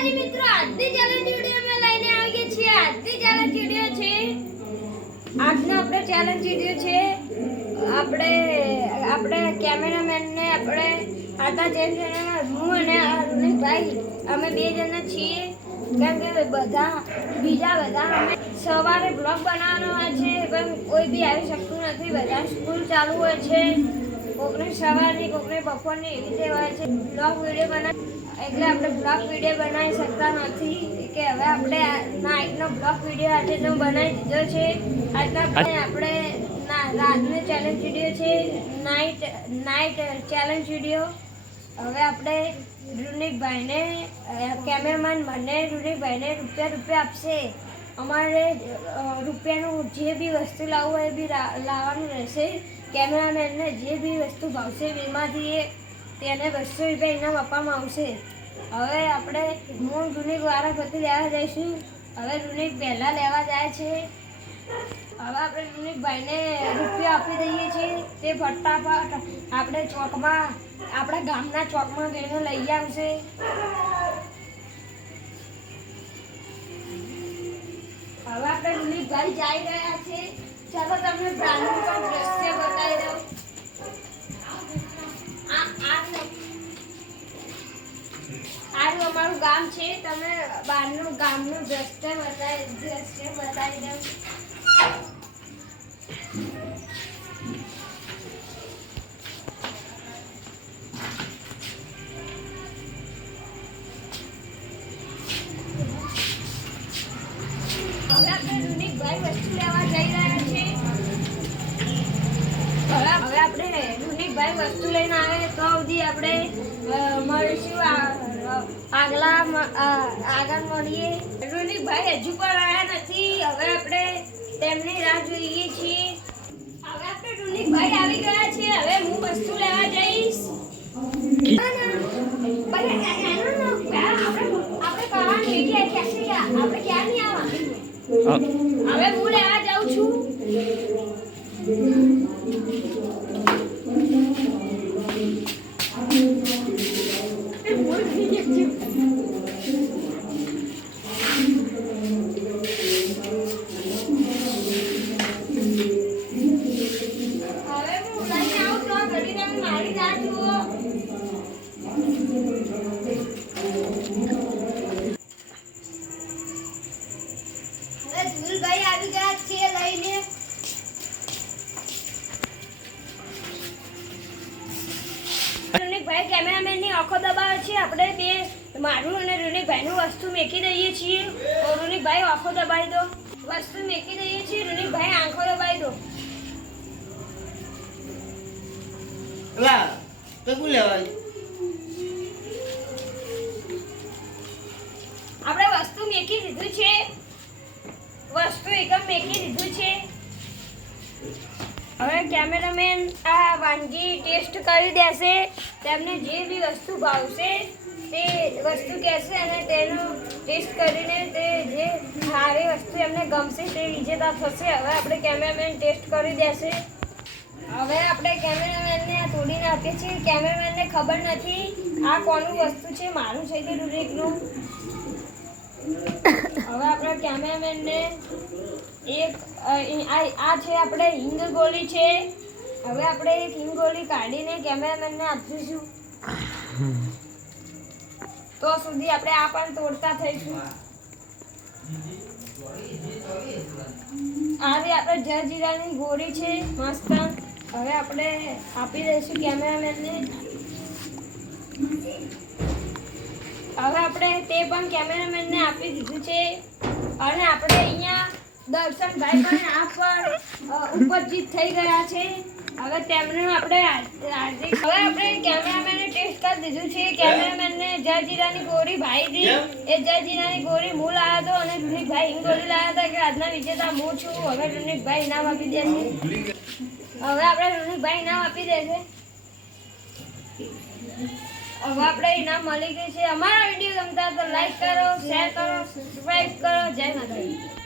માતાજી મિત્રો, આજની ચેલેન્જ વિડિયો અમે લઈને આવીએ છીએ. આજની ચેલેન્જ વિડિયો છે આજનો આપણે ચેલેન્જ વિડિયો છે આપણે કેમેરામેનને આપણે આટા ચેન્જ કરવાના. હું અને અરુણભાઈ અમે બે જણા છીએ, કેમ કે બીજા બધા અમે સવારે બ્લોગ બનાવવાનો હોય છે પણ કોઈ બી આવી શકતું નથી. બધા સ્કૂલ ચાલુ હોય છે, કોકને સવારની કોકને બપોરની એવી રીતે હોય છે. બ્લોગ વિડીયો બનાવી એટલે આપણે બ્લોગ વિડીયો બનાવી શકતા નથી કે હવે આપણે નાઇટનો બ્લોગ વિડીયો આજે તો બનાવી દીધો છે. આજના આપણે રાતનો ચેલેન્જ વિડીયો છે, નાઇટ ચેલેન્જ વિડીયો. હવે આપણે રૂનિકભાઈને કેમેરામેન મને રૂનિકભાઈને રૂપિયા આપશે. અમારે રૂપિયાનું જે બી વસ્તુ લાવવું હોય એ બી લાવવાનું રહેશે. કેમેરામેનને જે બી વસ્તુ ભાવશે એમાંથી તેને 200 રૂપિયા ઇનામ આપવામાં આવશે. હવે આપણે હું રૂનિક વાળા પછી લેવા જઈશું. હવે રૂનિક પહેલાં લેવા જાય છે. હવે આપણે રૂનિકભાઈને રૂપિયા આપી દઈએ છીએ. તે ફટાફટ આપણે ચોકમાં આપણા ગામના ચોકમાં જઈને લઈ આવશે. હવે આપણે રૂનિકભાઈ જઈ રહ્યા છે. ચાલો તમને બ્રાન્ડનું પણ દ્રશ્ય બતાવી દઉં. આ અમારું ગામ છે. તમે બહારનું ગામનું દ્રશ્ય બતાવી દઉં. હવે આપણે રૂનિકભાઈ વસ્તુ લેવા જઈ રહ્યા છે. હવે આપણે રૂનિકભાઈ વસ્તુ લઈને આવે તો સુધી આપણે મળીશું. આગળ મળીએ. રૂનિકભાઈ હજુ પણ આવ્યા નથી. હવે આપણે તેમની રાહ જોઈએ છીએ. હવે આપણે રૂનિકભાઈ આવી ગયા છે. હવે હું વસ્તુ લેવા જઈશ. હવે હું લેવા જાઉં છું. ભાઈ આવી ગયા છે લઈને. રૂનિકભાઈ કેમેરામેનની આંખો દબાવે છે. આપણે બે મારું અને રૂનિકભાઈનું વસ્તુ મેકી દઈએ છીએ. રૂનિકભાઈ આંખો દબાવી દો. વસ્તુ મેકી દઈએ છીએ. રૂનિકભાઈ આંખો દબાવી દો. આપણે વસ્તુ મેકી દીધું છે. વસ્તુ એકદમ મેકી દીધું છે. હવે કેમેરામેન આ વાનગી ટેસ્ટ કરી દેશે. તેમને જે બી વસ્તુ ભાવશે તે વસ્તુ કહેશે અને તેનું ટેસ્ટ કરીને તે જે સારી વસ્તુ એમને ગમશે તે વિજેતા થશે. હવે આપણે કેમેરામેન ટેસ્ટ કરી દેશે. હવે આપણે કેમેરામેનને આ તોડીને આપીએ છીએ. કેમેરામેનને ખબર નથી આ કોનું વસ્તુ છે, મારું છે કે રૂનિકનું. હવે આપણે કેમેરામેનને એક આ છે આપણે હિંગ ગોળી છે. હવે આપણે એક હિંગ ગોળી કાઢીને કેમેરામેનને આપીશું. તો સુધી આપણે આ પણ તોડતા થઈશું. આ આપણે જલજીરાની ગોળી છે મસ્ત. હવે આપણે આપી દઈશું કેમેરામેનને. હવે આપણે તે પણ કેમેરામેનને આપી દીધું છે. અને આપણે અહીંયા દર્શનભાઈ પણ આ પર ઉપસ્થિત થઈ ગયા છે. હવે તેમને આપણે કેમેરામેનને ટેસ્ટ કરી દીધું છે. કેમેરામેનને જલજીરાની ગોળી ભાઈ હતી. એ જલજીરાની ગોળી હું લાવ્યો હતો અને રૂનિકભાઈ હિંગ ગોળી લાવ્યા હતા. કે આજના વિજેતા હું છું. હવે રૂનિકભાઈ ઇનામ આપી દેશે. હવે આપણે રૂનિકભાઈ ઇનામ આપી દેશે. હવે આપણે ઇનામ મળી ગઈ છે. અમારા વિડીયો ગમતા તો લાઈક કરો, શેર કરો, સબસ્ક્રાઇબ કરો. જય માતાજી.